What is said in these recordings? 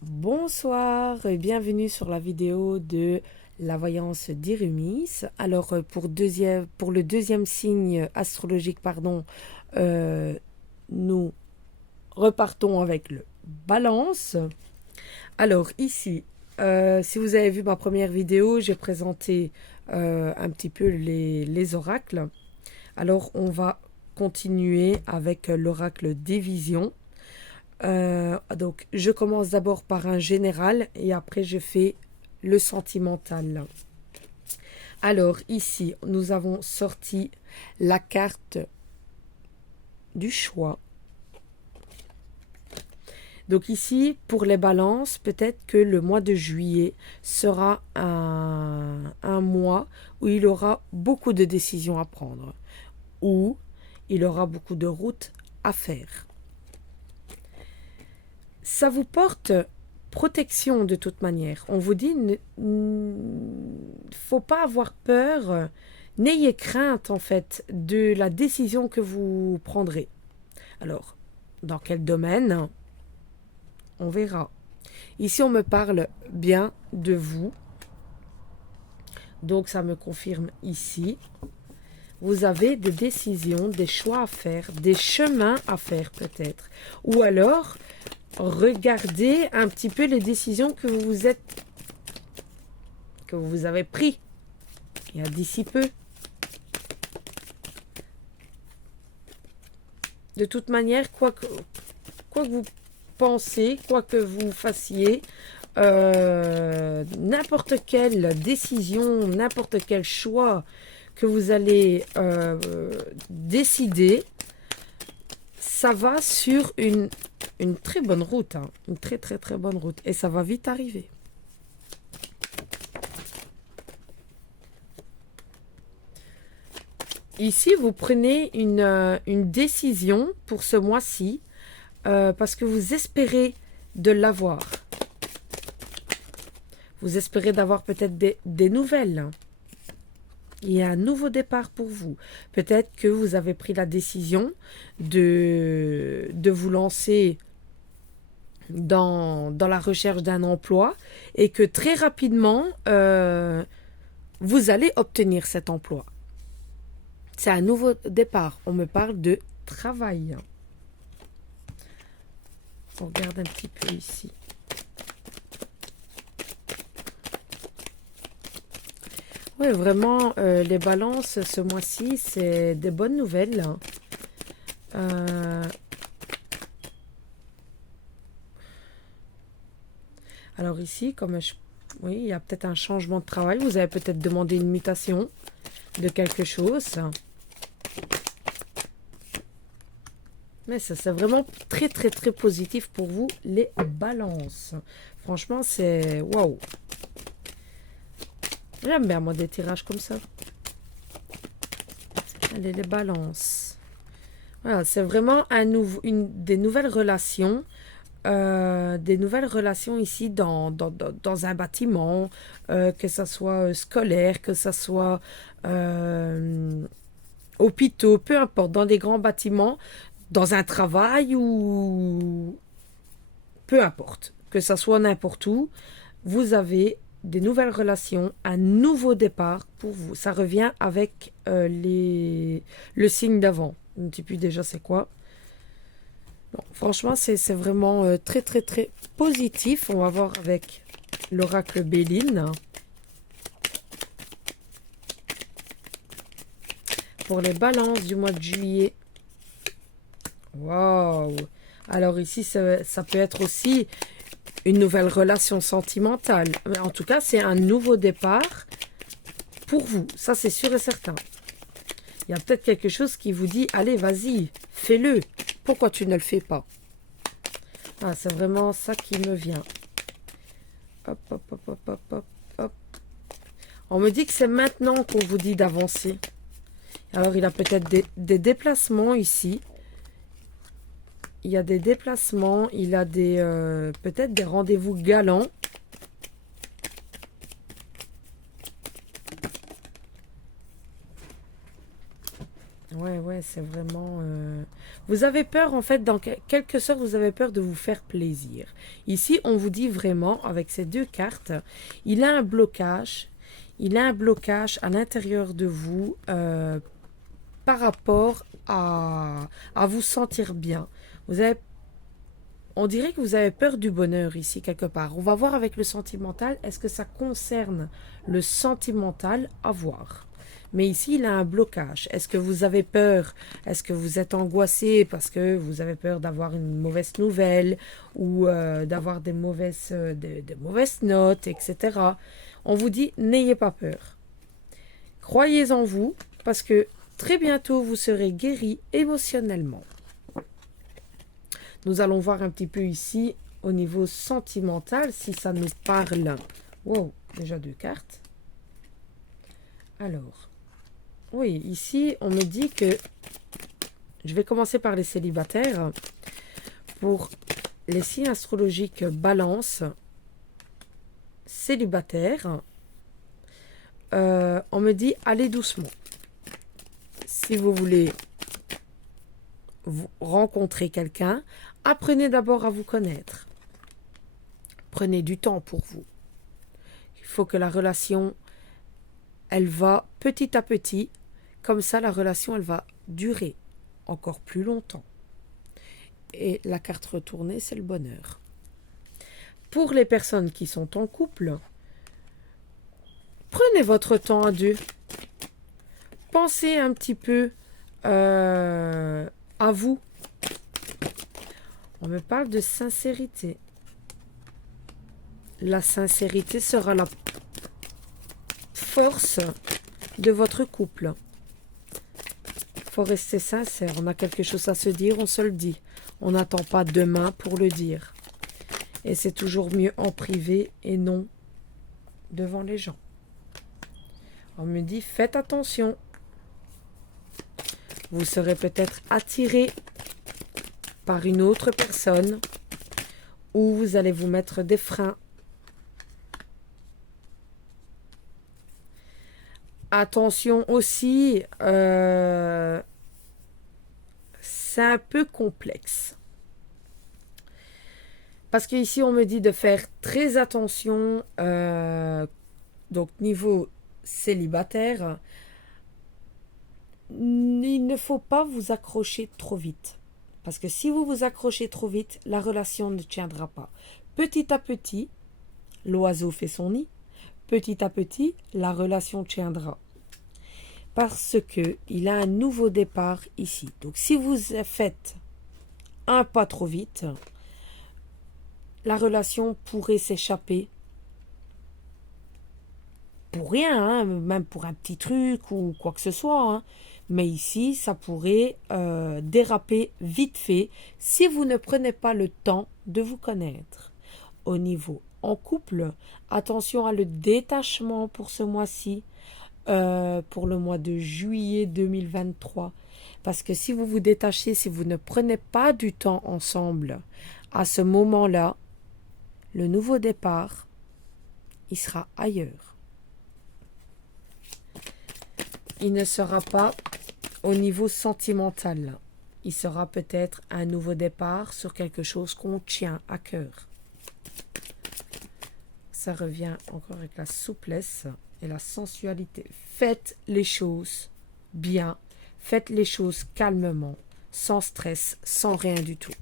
Bonsoir et bienvenue sur la vidéo de la voyance d'Irémis. Alors pour le deuxième signe astrologique, nous repartons avec le Balance. Alors ici, si vous avez vu ma première vidéo, j'ai présenté un petit peu les oracles. Alors on va continuer avec l'oracle des visions. Donc, je commence d'abord par un général et après je fais le sentimental. Alors, ici, nous avons sorti la carte du choix. Donc ici, pour les balances, peut-être que le mois de juillet sera un mois où il aura beaucoup de décisions à prendre, où il aura beaucoup de routes à faire. Ça vous porte protection de toute manière. On vous dit, faut pas avoir peur, n'ayez crainte en fait de la décision que vous prendrez. Alors, dans quel domaine? On verra. Ici, on me parle bien de vous. Donc, ça me confirme ici. Vous avez des décisions, des choix à faire, des chemins à faire peut-être. Ou alors, regardez un petit peu les décisions que vous avez prises il y a d'ici peu. De toute manière, quoi que vous pensez, quoi que vous fassiez, n'importe quelle décision, n'importe quel choix que vous allez décider, ça va sur une très bonne route, hein, une très très très bonne route, et ça va vite arriver. Ici, vous prenez une décision pour ce mois-ci parce que vous espérez de l'avoir. Vous espérez d'avoir peut-être des nouvelles. Il y a un nouveau départ pour vous. Peut-être que vous avez pris la décision de vous lancer dans la recherche d'un emploi et que très rapidement, vous allez obtenir cet emploi. C'est un nouveau départ. On me parle de travail. On regarde un petit peu ici. Oui, vraiment, les balances ce mois-ci, c'est des bonnes nouvelles. Alors ici, oui, il y a peut-être un changement de travail. Vous avez peut-être demandé une mutation de quelque chose. Mais ça, c'est vraiment très, très, très positif pour vous, les balances. Franchement, c'est waouh. J'aime bien, moi, des tirages comme ça. Allez, les balances. Voilà, c'est vraiment des nouvelles relations. Des nouvelles relations ici dans un bâtiment, que ce soit scolaire, que ce soit hôpitaux, peu importe, dans des grands bâtiments, dans un travail ou peu importe, que ce soit n'importe où, vous avez des nouvelles relations, un nouveau départ pour vous. Ça revient avec le signe d'avant. Je ne sais plus déjà c'est quoi. Non, franchement, c'est vraiment très, très, très positif. On va voir avec l'oracle Béline. Pour les balances du mois de juillet. Waouh! Alors ici, ça peut être aussi une nouvelle relation sentimentale. Mais en tout cas, c'est un nouveau départ pour vous. Ça, c'est sûr et certain. Il y a peut-être quelque chose qui vous dit, allez, vas-y, fais-le. Pourquoi tu ne le fais pas? Ah, c'est vraiment ça qui me vient. Hop, hop, hop, hop, hop, hop, hop. On me dit que c'est maintenant qu'on vous dit d'avancer. Alors, il y a peut-être des déplacements ici. Il y a des déplacements, il y a peut-être des rendez-vous galants. Ouais, c'est vraiment... Vous avez peur, en fait, dans quelque sorte, vous avez peur de vous faire plaisir. Ici, on vous dit vraiment, avec ces deux cartes, il a un blocage. Il a un blocage à l'intérieur de vous par rapport à vous sentir bien. Vous avez, on dirait que vous avez peur du bonheur ici, quelque part. On va voir avec le sentimental, est-ce que ça concerne le sentimental à voir. Mais ici, il a un blocage. Est-ce que vous avez peur? Est-ce que vous êtes angoissé parce que vous avez peur d'avoir une mauvaise nouvelle ou d'avoir des mauvaises notes, etc. On vous dit, n'ayez pas peur. Croyez en vous parce que très bientôt, vous serez guéri émotionnellement. Nous allons voir un petit peu ici au niveau sentimental si ça nous parle. Wow, déjà deux cartes. Alors, oui, ici, on me dit que... Je vais commencer par les célibataires. Pour les signes astrologiques Balance, célibataire, on me dit allez doucement. Si vous voulez rencontrer quelqu'un, apprenez d'abord à vous connaître. Prenez du temps pour vous. Il faut que la relation, elle va petit à petit. Comme ça, la relation, elle va durer encore plus longtemps. Et la carte retournée, c'est le bonheur. Pour les personnes qui sont en couple, prenez votre temps à deux. Pensez un petit peu à vous. On me parle de sincérité. La sincérité sera la force de votre couple. Il faut rester sincère. On a quelque chose à se dire, on se le dit. On n'attend pas demain pour le dire. Et c'est toujours mieux en privé et non devant les gens. On me dit, faites attention. Vous serez peut-être attiré par une autre personne ou vous allez vous mettre des freins. Attention aussi, c'est un peu complexe. Parce qu'ici, on me dit de faire très attention. Donc, niveau célibataire, il ne faut pas vous accrocher trop vite. Parce que si vous vous accrochez trop vite, la relation ne tiendra pas. Petit à petit, l'oiseau fait son nid. Petit à petit, la relation tiendra. Parce qu'il a un nouveau départ ici. Donc, si vous faites un pas trop vite, la relation pourrait s'échapper. Pour rien, hein, même pour un petit truc ou quoi que ce soit. Hein. Mais ici, ça pourrait déraper vite fait si vous ne prenez pas le temps de vous connaître. Au niveau en couple, attention à le détachement pour ce mois-ci, pour le mois de juillet 2023. Parce que si vous vous détachez, si vous ne prenez pas du temps ensemble, à ce moment-là, le nouveau départ, il sera ailleurs. Il ne sera pas au niveau sentimental. Il sera peut-être un nouveau départ sur quelque chose qu'on tient à cœur. Ça revient encore avec la souplesse et la sensualité. Faites les choses bien. Faites les choses calmement, sans stress, sans rien du tout.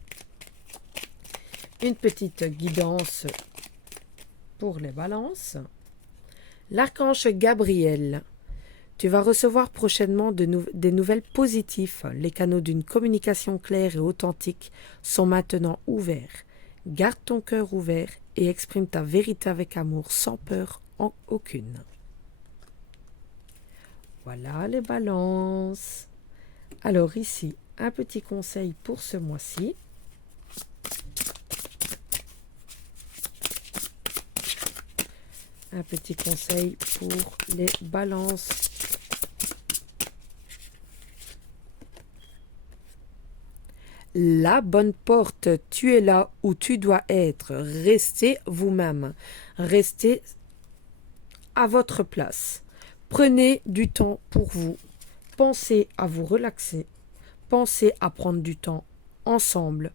Une petite guidance pour les balances. L'archange Gabriel. Tu vas recevoir prochainement des nouvelles positives. Les canaux d'une communication claire et authentique sont maintenant ouverts. Garde ton cœur ouvert et exprime ta vérité avec amour, sans peur en aucune. Voilà les balances. Alors ici, un petit conseil pour ce mois-ci. Un petit conseil pour les balances. La bonne porte, tu es là où tu dois être. Restez vous-même. Restez à votre place. Prenez du temps pour vous. Pensez à vous relaxer. Pensez à prendre du temps ensemble,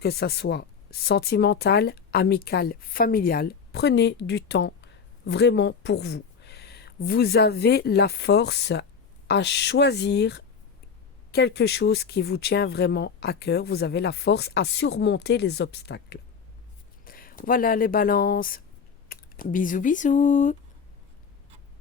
que ça soit sentimental, amical, familial. Prenez du temps vraiment pour vous. Vous avez la force à choisir quelque chose qui vous tient vraiment à cœur. Vous avez la force à surmonter les obstacles. Voilà les balances. Bisous bisous.